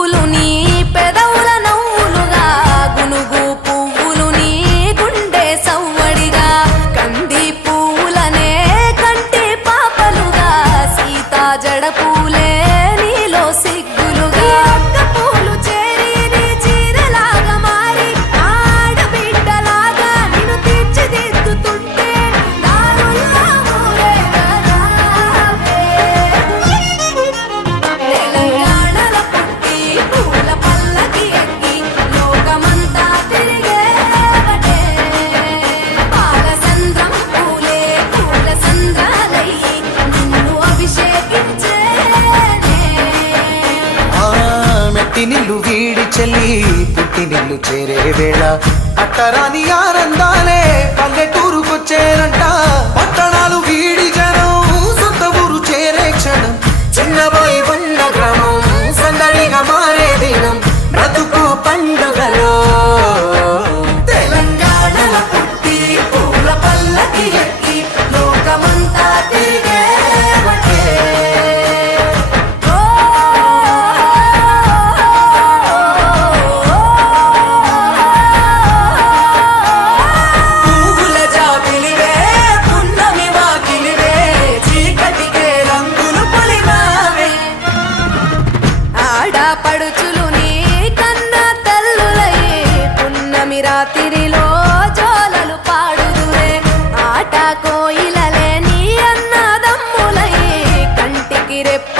పువ్వులు నీ పెదవుల నవ్వులుగా గునుగు పువ్వులు నీ గుండె సవ్వడిగా కంది పువ్వులనే కంటి పాపలుగా సీతా జడ పూలే నీలో సిగ్గులుగా ఒక్క పూలు చేరి నీ చీరలాగా మారి ఆడబిడ్డలాగా నిన్ను తీర్చిదిద్దుతుంటే దారుల్లో ఊరేగరావే. తెలంగాణలో పుట్టి పూల పల్లకి ఎక్కి లోకమంతా తిరిగేవటే పాలసంద్రం పూలే పూల సంద్రాలయ్యి నిన్ను అభిషేకించేనే. మెట్టి నిల్లు వీడి చెల్లి పుట్టి నిల్లు చేరే వేళ అట్టరాని ఆనందాలే పల్లెటూరుకొచ్చేనంట. పట్టణాలు వీడి జనం సొంత ఊరు చేరే క్షణం చిన్నబోయి బండ గ్రామం సందడిగా మారే దినం బ్రతుకు పండుగలో. తెలంగాణలో పుట్టి పూల పల్లకి ఎక్కి లోకమంతా తిరిగేవటే. పువ్వుల జాబిలివే పున్నమి వాకిలివే చీకటికే రంగులు పొలిమావే ఆడపడుచులు నీ కన్న తల్లులయ్యే పున్నమి రాత్రిలో జోలలు పాడుదురే ఆట కోయిలలే నీ అన్నదమ్ములయ్యే కంటికి రెప్ప